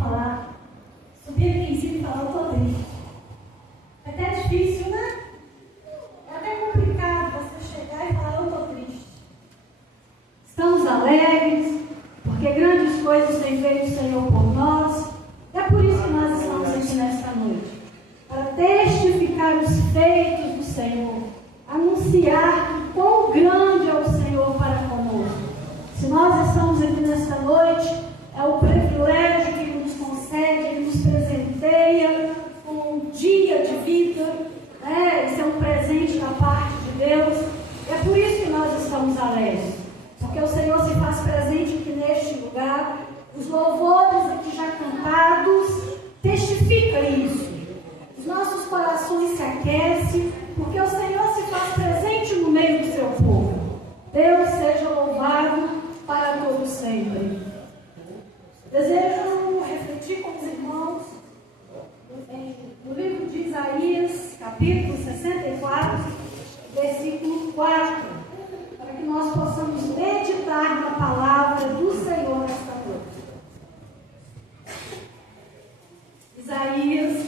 falar, subir aqui em cima e falar, eu estou triste. É até difícil, né? É até complicado você chegar e falar, eu estou triste. Estamos alegres, porque grandes coisas tem feito o Senhor por nós. É por isso que nós estamos aqui nesta noite. Para testificar os feitos do Senhor. Anunciar quão grande é o Senhor para conosco. Se nós estamos aqui nesta noite, é o privilégio que Ele nos concede, Ele nos presenteia com um dia de vida, né? Isso é um presente da parte de Deus. É por isso que nós estamos alegres, porque o Senhor se faz presente aqui neste lugar. Os louvores aqui já cantados testificam isso. Os nossos corações se aquecem, porque o Senhor se faz presente no meio do seu povo. Deus seja louvado para todos sempre. Desejo refletir com os irmãos no livro de Isaías, capítulo 64, versículo 4, para que nós possamos meditar na palavra do Senhor nesta noite. Isaías,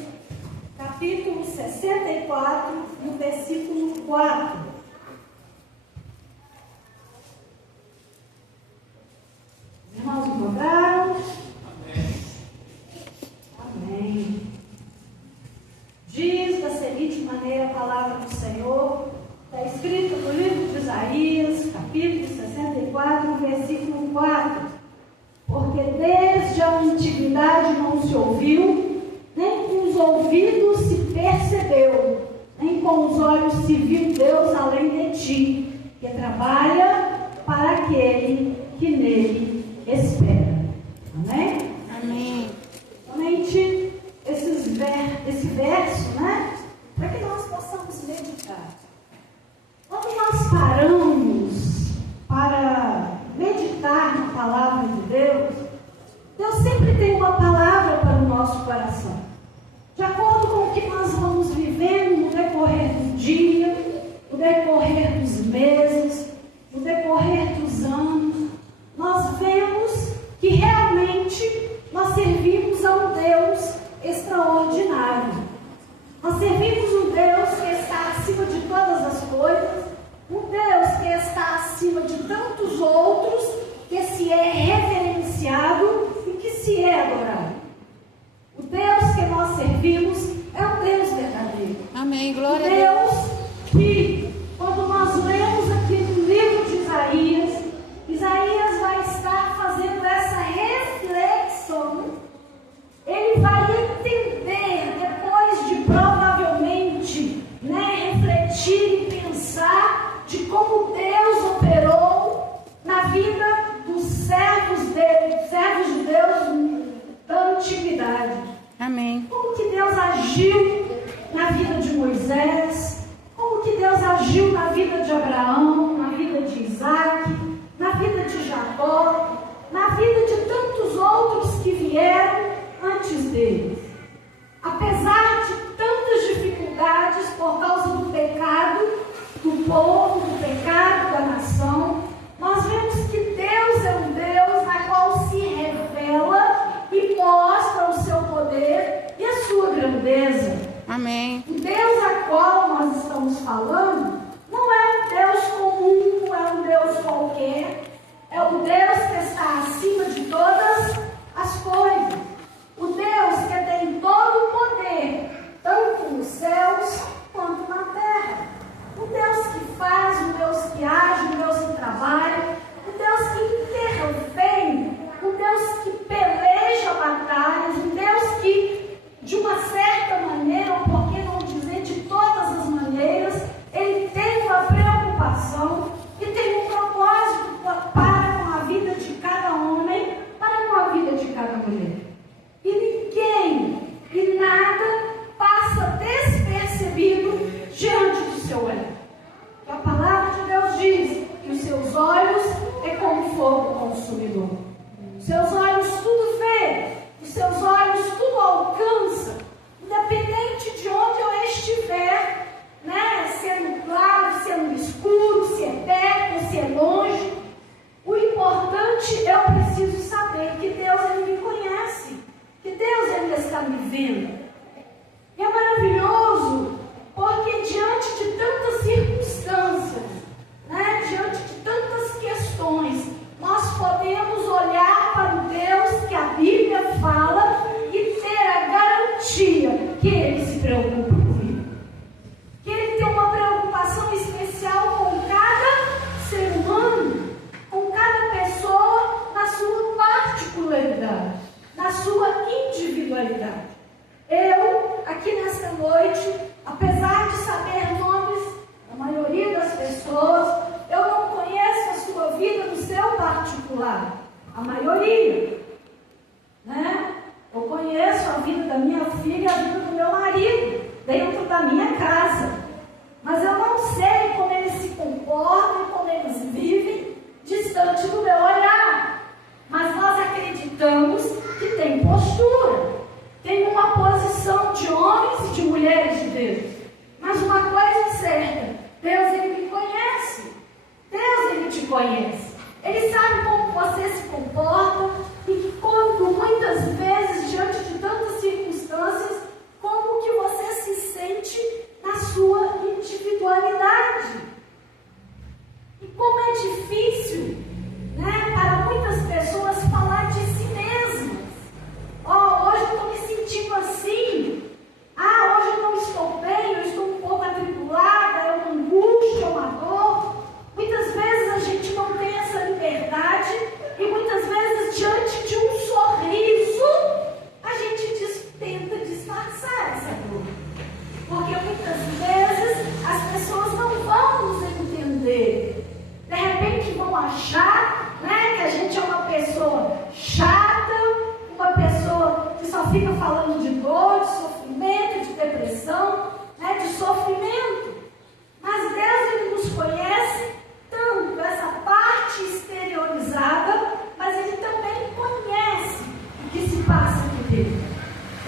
capítulo 64, no versículo 4. Os irmãos encontraram? Amém. Diz da seguinte maneira a palavra do Senhor, está escrito no livro de Isaías, capítulo 64, versículo 4. Porque desde a antiguidade não se ouviu, nem com os ouvidos se percebeu, nem com os olhos se viu Deus além de ti, que trabalha para aquele que nele espera. Amém? Amém. Somente esse verso, né? Para que nós possamos meditar. Quando nós paramos para meditar na palavra de Deus, Deus sempre tem uma palavra para o nosso coração. De acordo com o que nós vamos vivendo no decorrer do dia, no decorrer dos meses, no decorrer dos anos, nós vemos que realmente nós servimos a um Deus extraordinário. Nós servimos um Deus que está acima de todas as coisas, um Deus que está acima de tantos outros, que se é reverenciado e que se é adorado. O Deus que nós servimos é um Deus verdadeiro. Amém, glória a Deus que, quando nós lemos aqui no livro de Isaías, Isaías vai estar fazendo essa reflexão. Ele vai entender, depois de provavelmente refletir e pensar de como Deus operou na vida dos servos dele, servos de Deus da antiguidade. Amém. Como que Deus agiu na vida de Moisés, como que Deus agiu na vida de Abraão, na vida de Isaac, na vida de Jacó, na vida de tantos outros que vieram antes deles. Apesar de tantas dificuldades por causa do pecado do povo, do pecado da nação, nós vemos que Deus é um Deus na qual se revela e mostra o seu poder e a sua grandeza. Amém. O Deus a qual nós estamos falando não é um Deus comum, não é um Deus qualquer. É o Deus que está acima de todas as coisas. O Deus que tem todo o poder, tanto nos céus quanto na terra. O Deus que faz, o Deus que age, o Deus que trabalha, o Deus que intervém, o Deus que peleja batalhas, o Deus que, de uma certa maneira, ou por que não dizer de todas as maneiras, Ele sua individualidade. Eu, aqui nesta noite, apesar de saber nomes da maioria das pessoas, eu não conheço a sua vida no seu particular, a maioria, né? Eu conheço a vida da minha filha, a vida do meu marido, dentro da minha casa, mas eu não sei como eles se comportam, como eles vivem, distante do meu olhar. Mas nós acreditamos que tem postura, tem uma posição de homens e de mulheres de Deus. Mas uma coisa é certa, Deus, Ele me conhece. Deus, Ele te conhece. Ele sabe como você se comporta e quando, muitas vezes, diante de tantas circunstâncias, como que você se sente na sua individualidade. E como é difícil, né, para muitas pessoas falar de si mesmas. Hoje eu estou me sentindo assim. Hoje eu não estou bem, eu estou um pouco atribulada, é uma angústia, uma dor. Muitas vezes a gente não tem essa liberdade e muitas vezes diante de um sorriso a gente tenta disfarçar essa dor. Porque muitas vezes as pessoas não vão nos entender. De repente vão achar, né, que a gente é uma pessoa chata, uma pessoa que só fica falando de dor, de sofrimento, de depressão, né, de sofrimento. Mas Deus, Ele nos conhece tanto, essa parte exteriorizada, mas Ele também conhece o que se passa aqui dentro.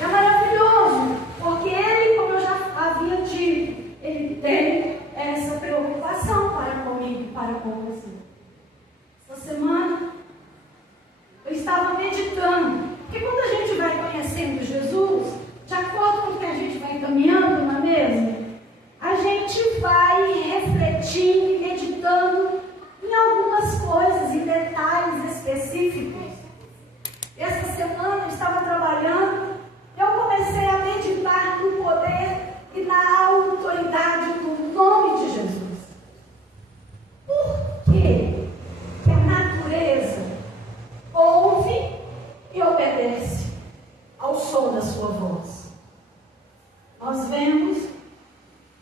É maravilhoso, porque Ele, como eu já havia dito, Ele tem essa preocupação para comigo e para com você. Essa semana eu estava meditando, porque quando a gente vai conhecendo Jesus, de acordo com o que a gente vai caminhando na mesa, a gente vai refletindo e meditando em algumas coisas, em detalhes específicos. Essa semana eu estava trabalhando, eu comecei a meditar no poder e na autoridade do nome de Jesus. Por quê? Que a natureza ouve e obedece ao som da sua voz. Nós vemos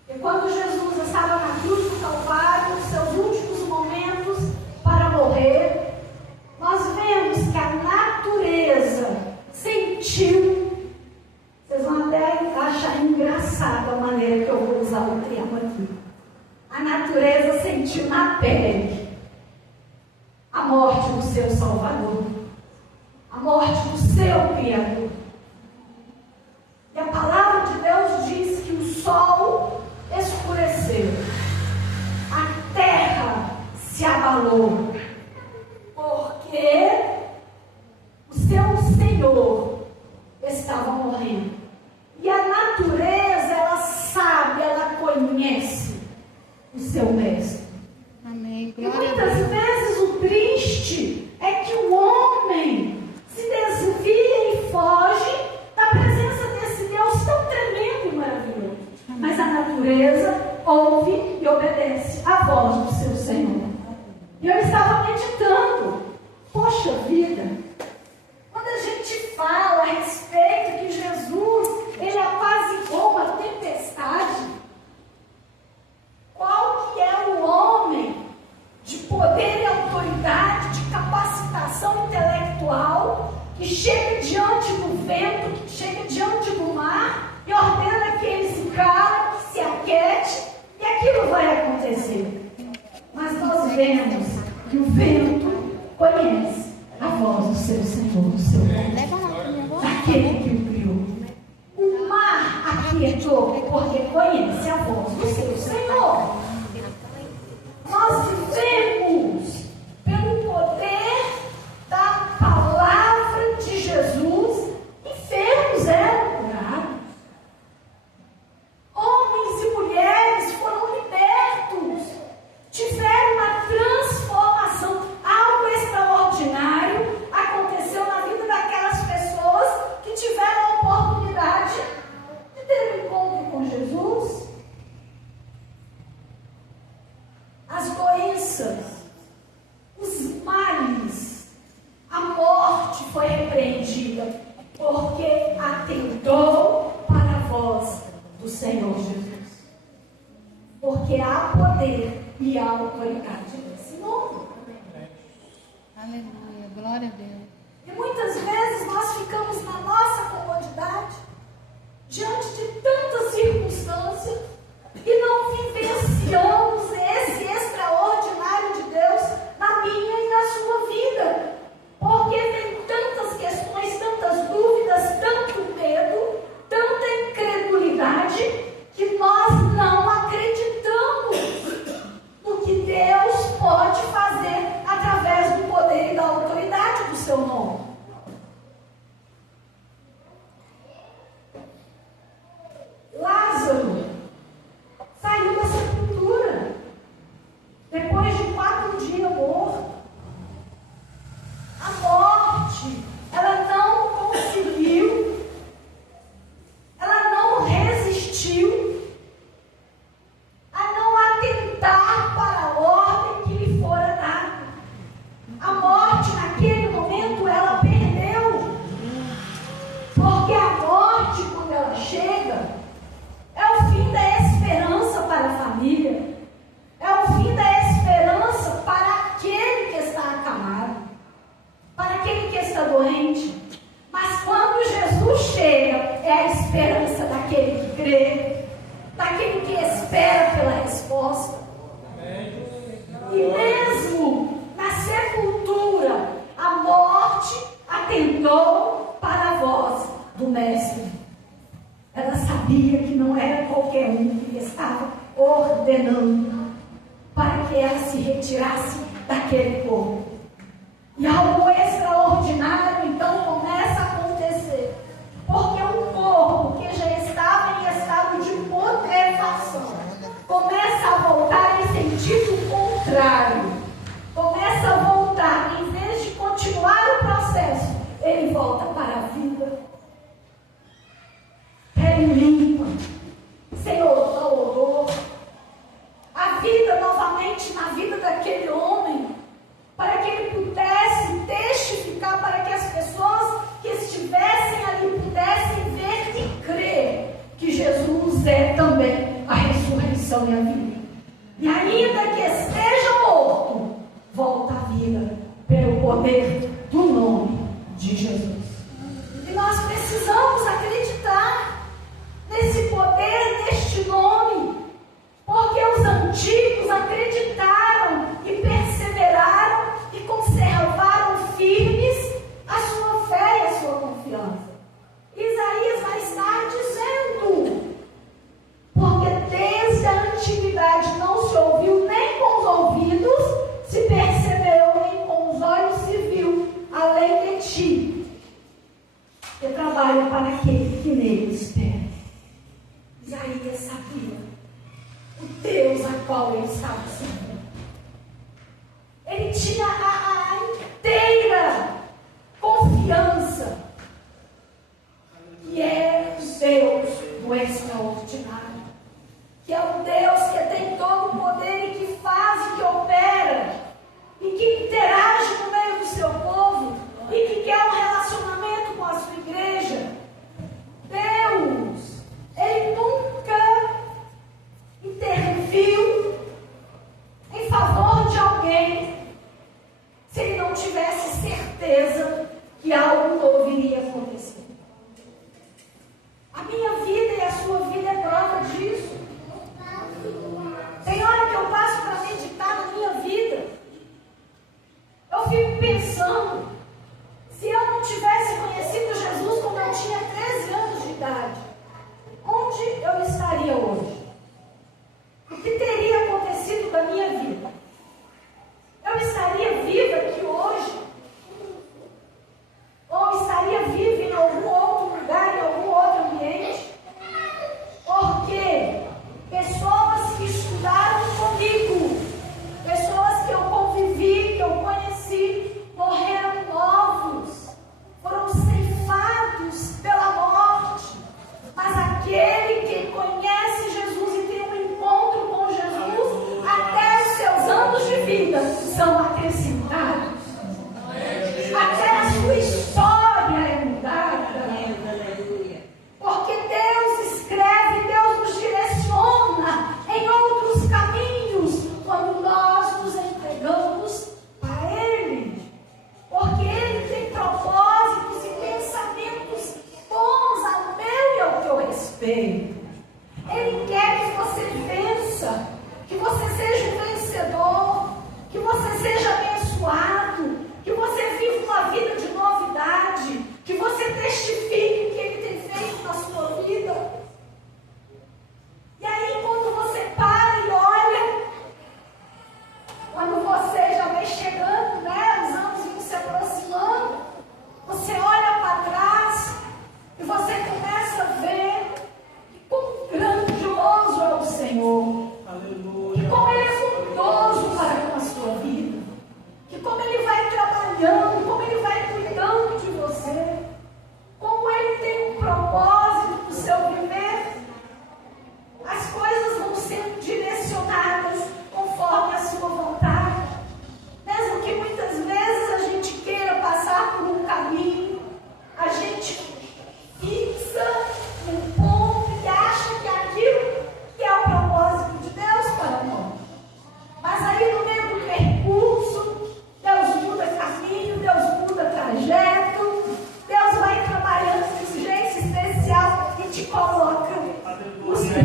que quando Jesus estava na cruz do Calvário, nos seus últimos momentos para morrer, nós vemos que a natureza sentiu. Vocês vão até achar engraçado a maneira que eu vou usar o termo aqui. A natureza sentiu na pele a morte do seu Salvador, a morte do seu Criador. E a palavra de Deus diz que o sol escureceu, a terra se abalou, porque o seu Senhor estava morrendo. E a natureza, ela sabe, ela conhece o seu mestre. Amém. E Glória a muitas Deus. vezes o triste é que o homem se desvia e foge da presença desse Deus tão tremendo e maravilhoso. Mas a natureza ouve e obedece à voz do seu Senhor. E eu estava meditando, poxa vida, quando a gente fala a respeito que Jesus, Ele apaziguou uma tempestade, qual que é o homem de poder e autoridade, de capacitação intelectual, que chega diante do vento, que chega diante do mar e ordena que ele se cale, que se aquete, e aquilo vai acontecer. Mas nós vemos que o vento conhece a voz do seu Senhor, do seu Deus, Leva lá pra minha voz. daquele que o criou. O mar aquietou porque conhece a voz do seu Senhor. Nós vivemos pelo poder da palavra de Jesus, enfermos eram curados. Homens e mulheres foram libertos, tiveram uma transformação, algo extraordinário aconteceu na vida daquelas pessoas que tiveram a oportunidade de ter um encontro com Jesus. As doenças, os males, a morte foi repreendida. porque atentou para a voz do Senhor Jesus. Porque há poder e há autoridade nesse nome. Aleluia, glória a Deus. E muitas vezes nós ficamos na nossa comodidade, diante de tantas circunstâncias, e não vivenciamos esse extraordinário de Deus na minha e na sua vida. Porque tem tantas questões, tantas dúvidas, tanto medo, tanta incredulidade, que nós não acreditamos no que Deus pode fazer através do poder e da autoridade do seu nome. Lázaro saiu da sepultura depois de 4 dias morto. A morte, ela não conseguiu, ela não resistiu a não atentar para a ordem que lhe fora dada. A morte, naquele momento, ela perdeu. Porque a morte, quando ela chega, é o fim da esperança para a família. É o fim da esperança para aquele que está acamado, para aquele que está doente. Mas quando Jesus chega, é a esperança daquele que crê, daquele que espera pela resposta. E mesmo na sepultura, a morte atentou para a voz do Mestre. Ela sabia que não era qualquer um que estava ordenando para que ela se retirasse daquele corpo. E algo extraordinário então começa a acontecer. Porque um corpo que já estava em estado de putrefação começa a voltar em sentido contrário. Começa a voltar, em vez de continuar o processo, ele volta para a vida. Pele limpa, sem odor. A vida novamente na vida daquele homem, para que ele pudesse testificar, para que as pessoas que estivessem ali pudessem ver e crer que Jesus é também a ressurreição e a vida. E ainda que esteja morto, volta à vida pelo poder do nome de Jesus. E nós precisamos acreditar nesse poder deste nome, porque os antigos acreditaram e perseveraram e conservaram firmes a sua fé e a sua confiança. Isaías vai estar dizendo, porque desde a antiguidade não se ouviu, nem com os ouvidos se percebeu, nem com os olhos se viu, além de ti, que trabalha para aquele que nele espera. Isaías sabia o Deus a qual ele estava servindo. Ele tinha a inteira confiança que é o Deus do extraordinário, que é o Deus que tem todo o poder e que faz e que opera e que interage no meio do seu povo e que quer um relacionamento com a sua igreja. Deus, ele nunca interviu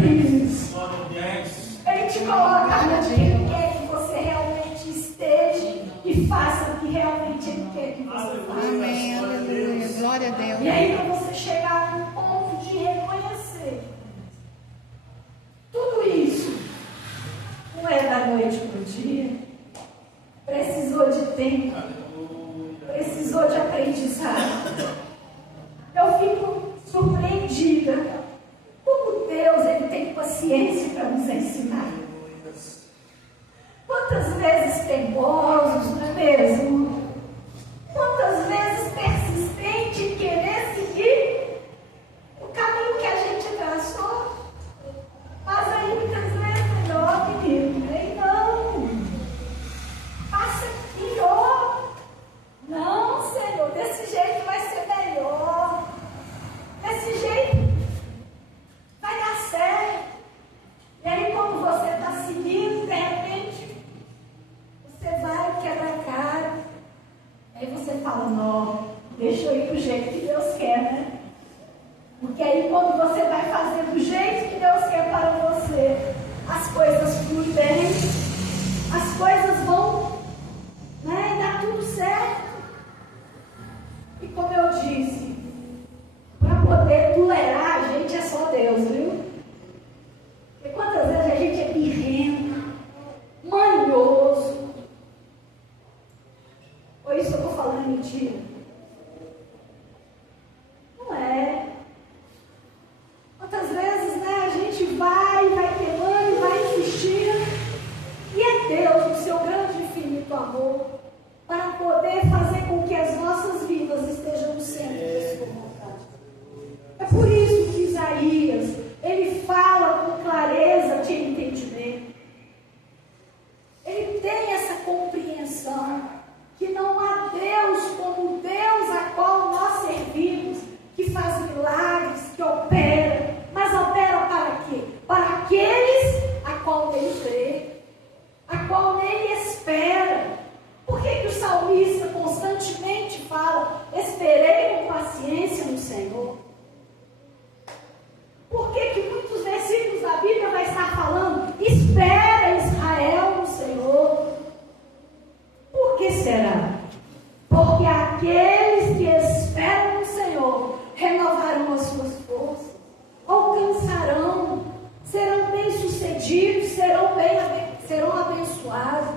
isso. Ele te coloca onde Ele quer que você realmente esteja e faça o que realmente Ele quer que você faça. Amém, aleluia. Glória a Deus. E aí, para você chegar no ponto de reconhecer tudo isso, não é da noite para o dia, precisou de tempo, precisou de aprendizado. Eu fico surpreendida como Deus Ele tem paciência para nos ensinar. Quantas vezes teimosos, não é mesmo? Quantas vezes persistente em querer seguir o caminho que a gente traçou, mas aí muitas vezes melhor, menino, aí não, passa pior. Não, Senhor, desse jeito vai ser melhor, desse jeito vai dar certo. E aí quando você está seguindo, de repente, você vai quebrar a cara. Aí você fala, não, deixa eu ir do jeito que Deus quer, né? Porque aí quando você vai fazer do jeito que Deus quer para você, as coisas fluem bem, as coisas vão, né, e dá tudo certo. E como eu disse, para poder tolerar a gente é só Deus, viu? E quantas vezes a gente é birrento, manhoso. Ou isso eu estou falando mentira? Não é. Quantas vezes, né, a gente vai queimando, vai insistindo, e é Deus, no seu grande e infinito amor, para poder fazer com que as nossas vidas estejam no centro de sua vontade. É por isso que Isaías, ele fala com clareza de entendimento. Ele tem essa compreensão que não há Deus como o Deus a qual nós servimos, que faz milagres, que opera, mas opera para quê? Para aqueles a qual ele crê, a qual ele espera. Por que o salmista constantemente fala, esperei com paciência no Senhor? Por que muitos versículos da Bíblia vai estar falando, espera Israel no Senhor? Por que será? Porque aqueles que esperam no Senhor renovarão as suas forças, alcançarão, serão bem-sucedidos, serão abençoados.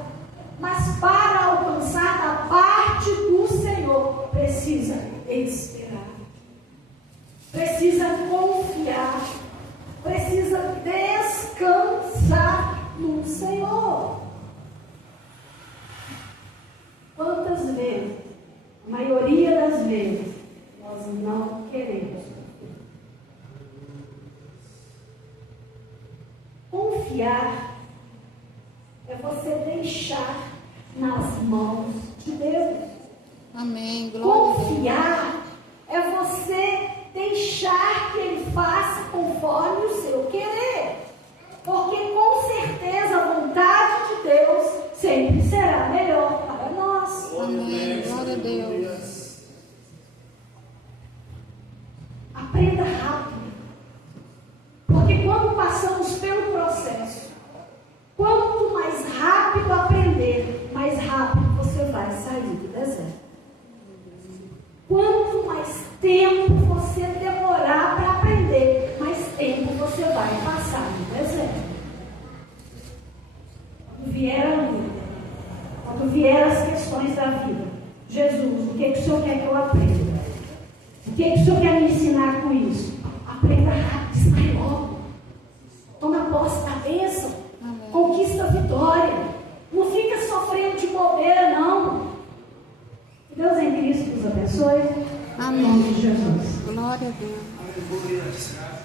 Mas para alcançar da parte do Senhor, precisa esperar, precisa confiar, precisa descansar no Senhor. Quantas vezes, a maioria das vezes, nós não queremos confiar, é você deixar nas mãos de Deus. Amém, glória a Deus. Confiar é você deixar que Ele faça conforme o seu querer. Porque com certeza a vontade de Deus sempre será melhor para nós. Amém, glória a Deus. Aprenda rápido. Porque quando passamos pelo processo, quanto mais rápido aprender, mais rápido você vai sair do deserto. Quanto mais tempo você demorar para aprender, mais tempo você vai passar no deserto. Quando vier a luta, quando vier as questões da vida, Jesus, o que o Senhor quer que eu aprenda? O que o Senhor quer me ensinar com isso? Aprenda rápido, sai logo. Toma posse da bênção. Amém. Conquista a vitória. Não fica sofrendo de bobeira, não. Que Deus em Cristo nos abençoe. Amém. Em nome de Jesus. Glória a Deus. Aleluia.